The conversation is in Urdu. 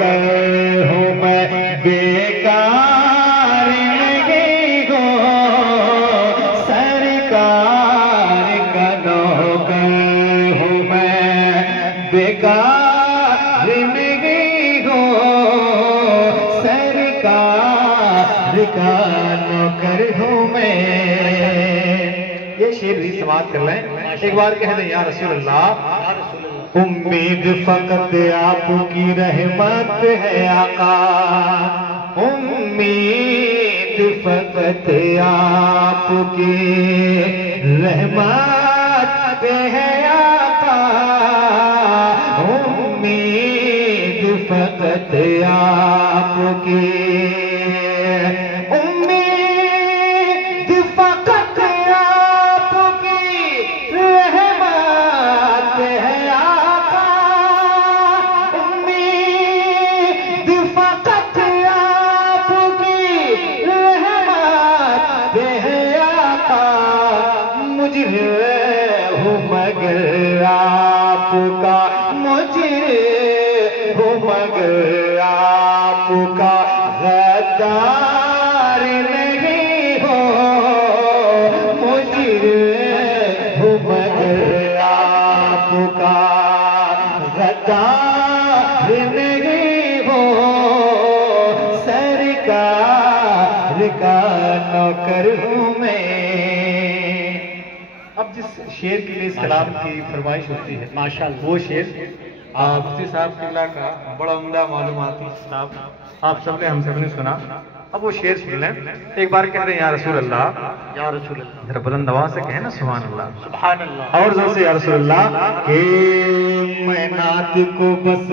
کر ہوں میں بیکار نہیں ہوں، سرکار کا نوکر ہوں میں بیکار نہیں ہوں، سرکار کا نوکر ہوں میں۔ یہ شعر بھی سماعت کر لیں، ایک بار کہہ دیں یا رسول اللہ۔ امید فقط آپ کی رحمت ہے آقا، امید فقط آپ کی رحمت ہے آقا، امید فقط آپ کی، امید فقط آپ کی رحمت ہے آقا، امید فقط آپ کی رحمت ہے آقا، مجرم ہوں مگر آپ کا، مجرم ہوں مگر آپ کا غدار نہیں ہو، مجرم ہوں مگر آپ کا غدار نہیں ہو، سرکار کا نوکر ہوں میں۔ اب جس شعر کے لیے اس کلام کی فرمائش ہوتی ہے ماشاءاللہ، وہ شعر مفتی صاحب قبلہ کا بڑا عمدہ معلوماتی کتاب آپ سب نے ہم سب نے سنا، اب وہ شعر سن لیں، ایک بار کہہ دیں یا رسول اللہ، یا رسول اللہ، ذرا بلند آواز سے کہیں نا سبحان اللہ، سبحان اللہ، اور زور سے یا رسول اللہ، کہ میں نعت کو بس